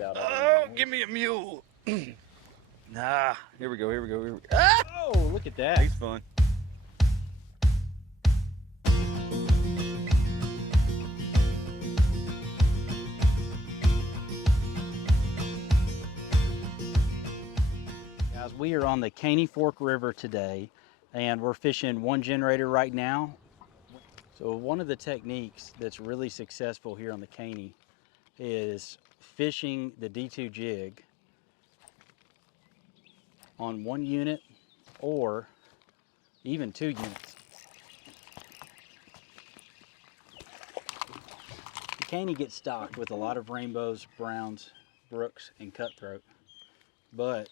missed out on. Oh, give me a mule. Nah, here we go, here we go, here we go. Ah! Oh, look at that. That's fun. Guys, we are on the Caney Fork River today, and we're fishing one generator right now. So one of the techniques that's really successful here on the Caney is fishing the D2 jig on one unit or even 2 units. The Caney gets stocked with a lot of rainbows, browns, brooks, and cutthroat, but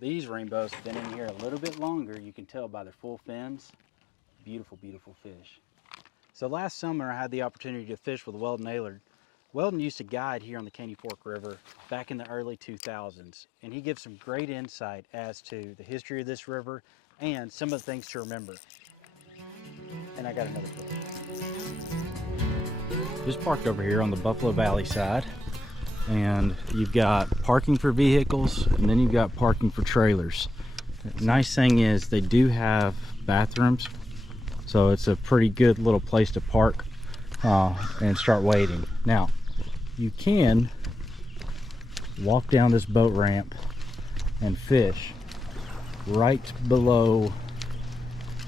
these rainbows have been in here a little bit longer. You can tell by their full fins. Beautiful, beautiful fish. So last summer I had the opportunity to fish with Weldon Aylard. Weldon used to guide here on the Caney Fork River back in the early 2000s, and he gives some great insight as to the history of this river and some of the things to remember. And I got another fish. Just parked over here on the Buffalo Valley side, and you've got parking for vehicles, and then you've got parking for trailers. The nice thing is they do have bathrooms, so it's a pretty good little place to park and start waiting. Now, you can walk down this boat ramp and fish right below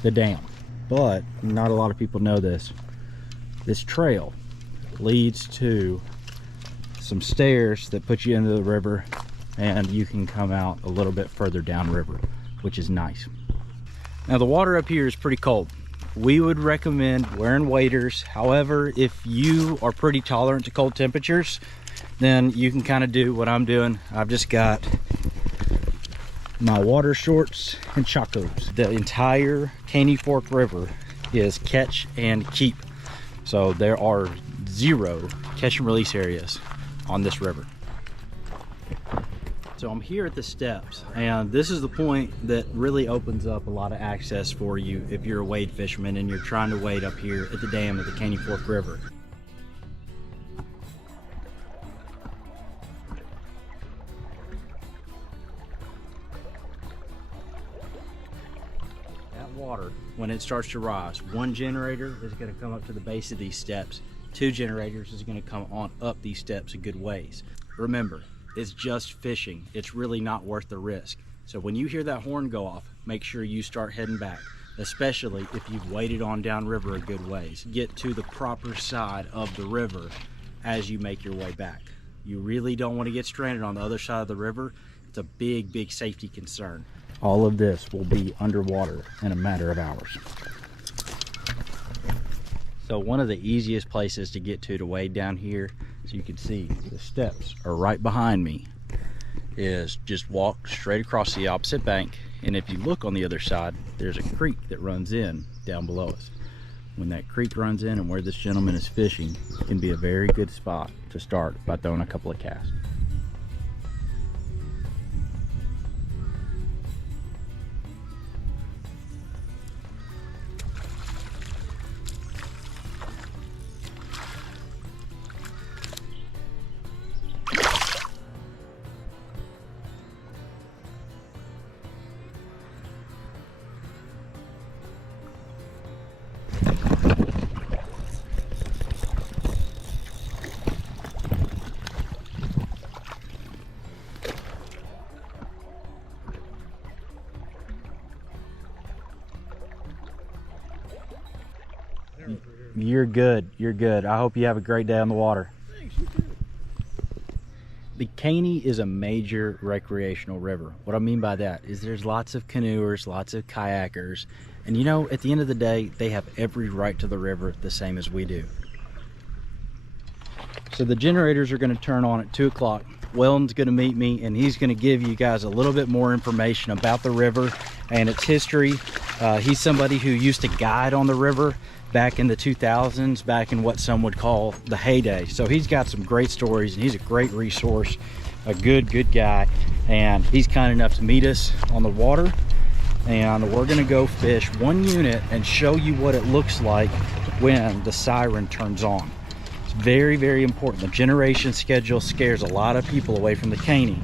the dam, but not a lot of people know this. This trail leads to some stairs that put you into the river, and you can come out a little bit further downriver, which is nice. Now the water up here is pretty cold. We would recommend wearing waders. However, if you are pretty tolerant to cold temperatures, then you can kind of do what I'm doing. I've just got my water shorts and chacos. The entire Caney Fork River is catch and keep. So there are 0 catch and release areas on this river. So I'm here at the steps, and this is the point that really opens up a lot of access for you if you're a wade fisherman and you're trying to wade up here at the dam of the Caney Fork River. That water, when it starts to rise, 1 generator is going to come up to the base of these steps. 2 generators is going to come on up these steps a good ways. Remember, it's just fishing. It's really not worth the risk. So when you hear that horn go off, make sure you start heading back, especially if you've waded on downriver a good ways. Get to the proper side of the river as you make your way back. You really don't want to get stranded on the other side of the river. It's a big, big safety concern. All of this will be underwater in a matter of hours. So one of the easiest places to get to wade down here, so you can see the steps are right behind me, is just walk straight across the opposite bank, and if you look on the other side, there's a creek that runs in down below us. When that creek runs in and where this gentleman is fishing, it can be a very good spot to start by throwing a couple of casts. You're good. You're good. I hope you have a great day on the water. Thanks, you too. The Caney is a major recreational river. What I mean by that is there's lots of canoers, lots of kayakers, and you know, at the end of the day, they have every right to the river the same as we do. So the generators are going to turn on at 2 o'clock. Weldon's going to meet me, and he's going to give you guys a little bit more information about the river and its history. He's somebody who used to guide on the river back in the 2000s, back in what some would call the heyday. So he's got some great stories, and he's a great resource, a good guy, and he's kind enough to meet us on the water. And we're gonna go fish one unit and show you what it looks like when the siren turns on. It's very, very important. The generation schedule scares a lot of people away from the Caney,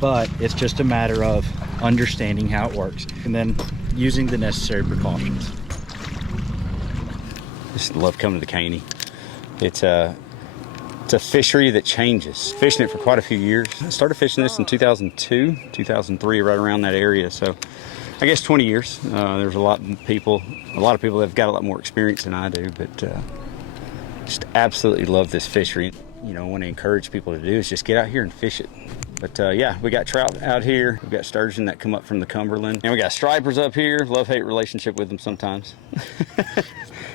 but it's just a matter of understanding how it works and then using the necessary precautions. Just love coming to the Caney. It's a fishery that changes. Fishing it for quite a few years. I started fishing this in 2002, 2003, right around that area. So I guess 20 years. There's a lot of people that have got a lot more experience than I do, but just absolutely love this fishery. You know, I want to encourage people to do is just get out here and fish it. But yeah, we got trout out here. We've got sturgeon that come up from the Cumberland. And we got stripers up here. Love-hate relationship with them sometimes.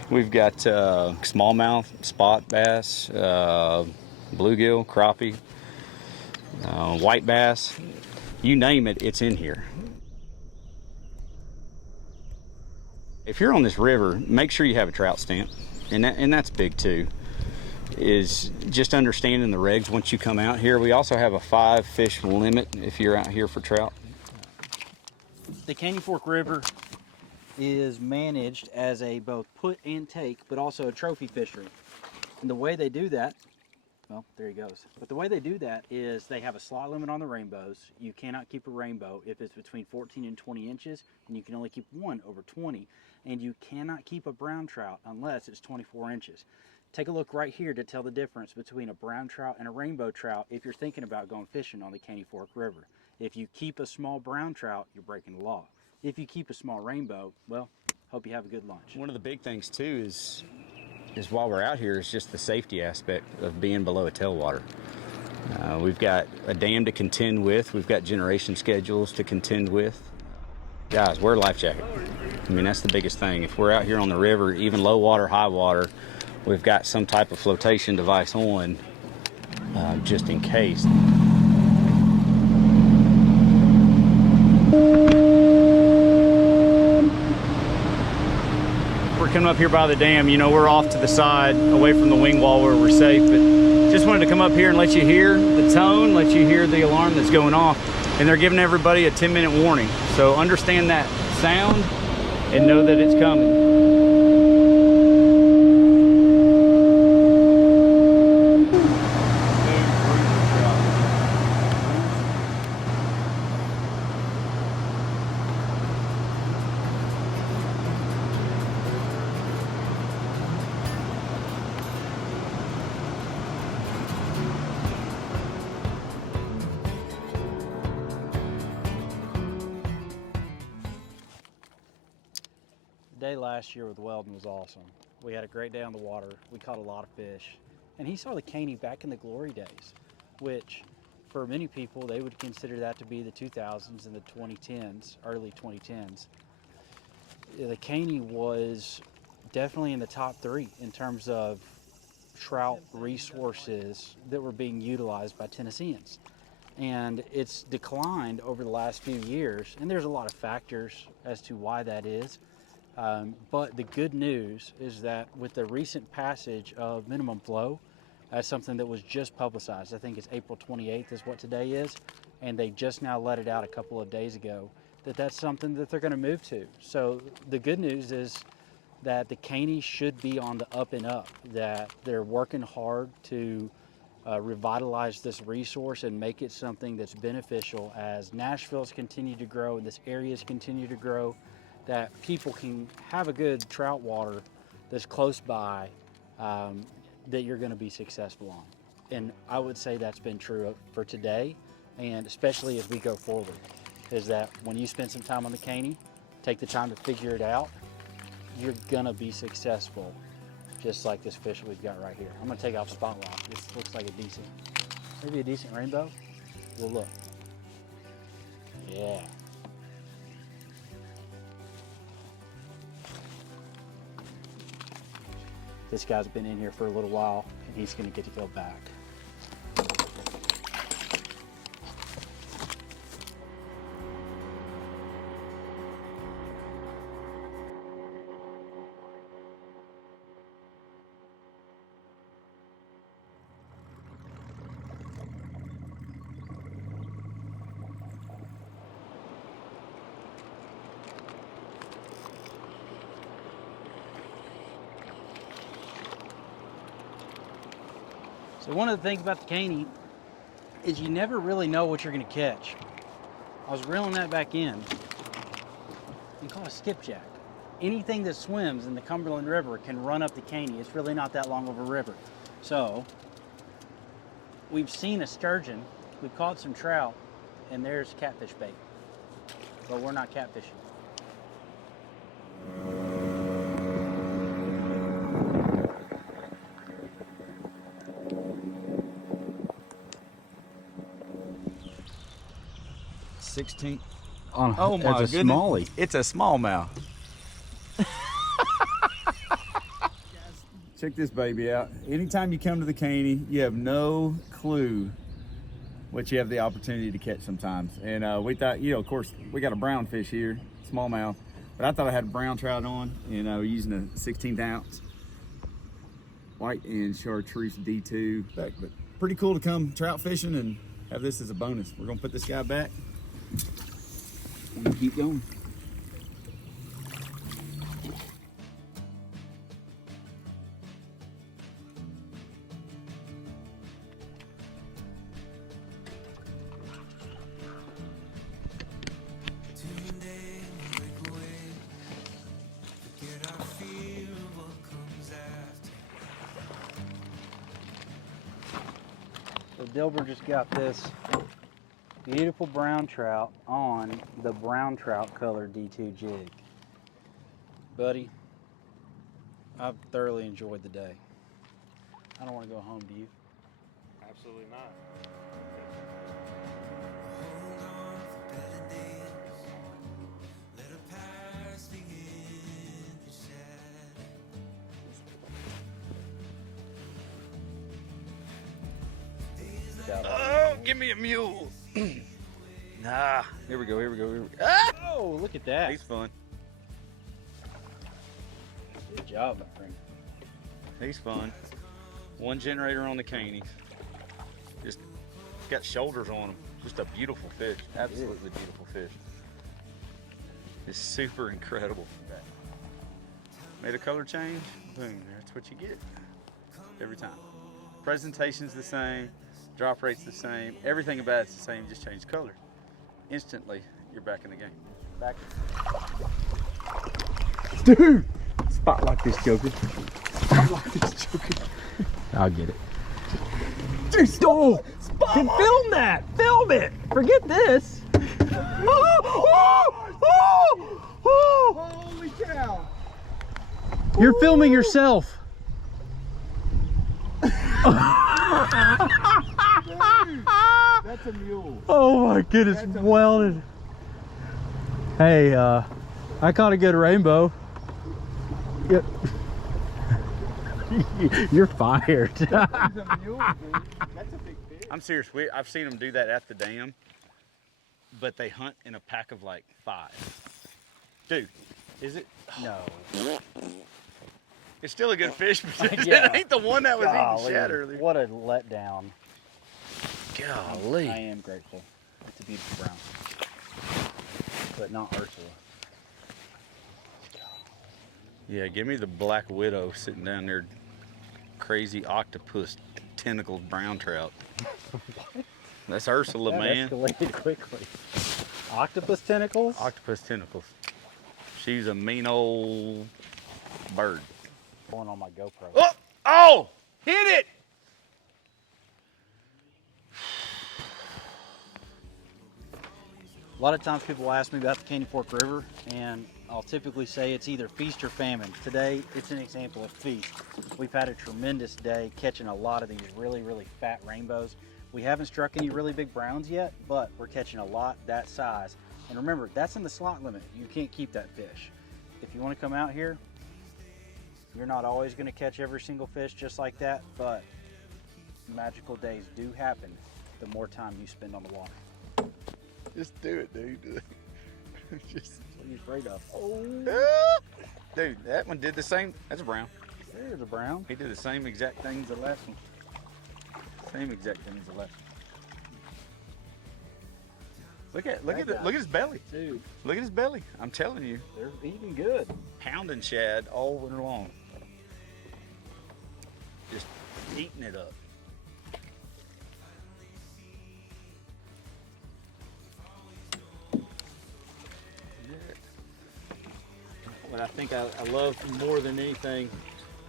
We've got smallmouth, spot bass, bluegill, crappie, white bass. You name it, it's in here. If you're on this river, make sure you have a trout stamp. And that's big too, is just understanding the regs once you come out here. We also have a 5 fish limit if you're out here for trout. The Caney Fork River is managed as a both put and take, but also a trophy fishery. And the way they do that, well, there he goes. But the way they do that is they have a slot limit on the rainbows. You cannot keep a rainbow if it's between 14 and 20 inches, and you can only keep one over 20. And you cannot keep a brown trout unless it's 24 inches. Take a look right here to tell the difference between a brown trout and a rainbow trout if you're thinking about going fishing on the Caney Fork River. If you keep a small brown trout, you're breaking the law. If you keep a small rainbow, well, hope you have a good lunch. One of the big things too is while we're out here is just the safety aspect of being below a tailwater. We've got a dam to contend with. We've got generation schedules to contend with. Guys, wear a life jacket. I mean, that's the biggest thing. If we're out here on the river, even low water, high water, we've got some type of flotation device on just in case. We're coming up here by the dam. You know, we're off to the side away from the wing wall where we're safe, but just wanted to come up here and let you hear the tone, let you hear the alarm that's going off. And they're giving everybody a 10-minute warning. So understand that sound and know that it's coming. Day last year with Weldon was awesome. We had a great day on the water. We caught a lot of fish. And he saw the Caney back in the glory days, which for many people, they would consider that to be the 2000s and the 2010s, early 2010s. The Caney was definitely in the top 3 in terms of trout resources that were being utilized by Tennesseans. And it's declined over the last few years. And there's a lot of factors as to why that is. But the good news is that with the recent passage of minimum flow, that's something that was just publicized. I think it's April 28th is what today is, and they just now let it out a couple of days ago, that's something that they're going to move to. So the good news is that the Caney should be on the up and up, that they're working hard to revitalize this resource and make it something that's beneficial as Nashville's continue to grow and this area's continue to grow, that people can have a good trout water that's close by that you're going to be successful on. And I would say that's been true for today, and especially as we go forward, is that when you spend some time on the Caney, take the time to figure it out, you're going to be successful, just like this fish we've got right here. I'm going to take off spot lock. This looks like maybe a decent rainbow. We'll look. Yeah. This guy's been in here for a little while, and he's going to get to go back. So one of the things about the Caney is you never really know what you're going to catch. I was reeling that back in. You call it a skipjack. Anything that swims in the Cumberland River can run up the Caney. It's really not that long of a river. So we've seen a sturgeon, we've caught some trout, and there's catfish bait. But we're not catfishing. Oh my goodness. Smallie. It's a smallmouth. Check this baby out. Anytime you come to the Caney, you have no clue what you have the opportunity to catch sometimes. And we thought, of course, we got a brown fish here, smallmouth, but I thought I had a brown trout on, using a 16th ounce white and chartreuse D2. But pretty cool to come trout fishing and have this as a bonus. We're gonna put this guy back and keep going. So Dilber just got this beautiful brown trout on the brown trout color D2 jig. Buddy, I've thoroughly enjoyed the day. I don't want to go home, do you? Absolutely not. Oh, give me a mule. Nah, here we go. Ah! Oh, look at that. He's fun. Good job, my friend. He's fun. One generator on the Caneys. Just got shoulders on him. Just a beautiful fish. Absolutely beautiful fish. It's super incredible. Made a color change. Boom, that's what you get every time. Presentation's the same. Drop rate's the same. Everything about it's the same. Just change color. Instantly, you're back in the game. Back. Dude! Spotlight this joker. Spotlight this joker. I'll get it. Dude, stop! Film that! Film it! Forget this! Holy cow! You're filming yourself. That's a mule. Oh my goodness, welded. Hey, I caught a good rainbow. Yep. You're fired. That's a mule, dude. That's a big fish. I'm serious. I've seen them do that at the dam, but they hunt in a pack of like 5. Dude, is it? No. It's still a good fish, but Yeah. it ain't the one that was eating shad earlier. What a letdown. Golly. I am grateful. It's a beautiful brown. But not Ursula. Yeah, give me the black widow sitting down there, crazy octopus tentacled brown trout. That's Ursula, That man. escalated quickly. Octopus tentacles? Octopus tentacles. She's a mean old bird. Going on my GoPro. Oh! Oh! Hit it! A lot of times people ask me about the Caney Fork River, and I'll typically say it's either feast or famine. Today, it's an example of feast. We've had a tremendous day catching a lot of these really, really fat rainbows. We haven't struck any really big browns yet, but we're catching a lot that size. And remember, that's in the slot limit. You can't keep that fish. If you want to come out here, you're not always going to catch every single fish just like that, but magical days do happen the more time you spend on the water. Just do it, dude. Just. What are you afraid of? Dude, that one did the same. That's a brown. There's a brown. He did the same exact thing as the last one. Same exact thing as the last one. Look at his belly. Dude, Look at his belly. I'm telling you, they're eating good. pounding shad all winter long. Just eating it up. but I think I love more than anything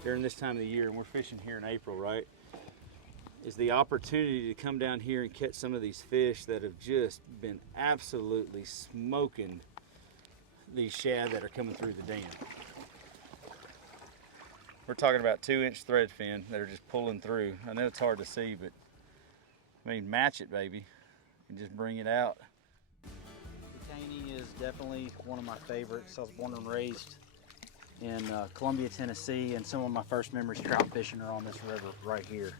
during this time of the year, and we're fishing here in April, right? Is the opportunity to come down here and catch some of these fish that have just been absolutely smoking these shad that are coming through the dam. We're talking about 2-inch threadfin that are just pulling through. I know it's hard to see, but I mean, match it, baby, and just bring it out. The Caney is definitely one of my favorites. I was born and raised in Columbia, Tennessee, and some of my first memories trout fishing are on this river right here.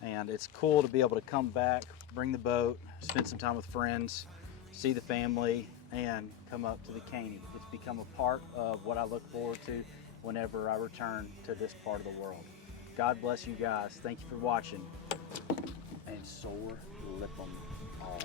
And it's cool to be able to come back, bring the boat, spend some time with friends, see the family, and come up to the Caney. It's become a part of what I look forward to whenever I return to this part of the world. God bless you guys. Thank you for watching. And soar lip 'em all.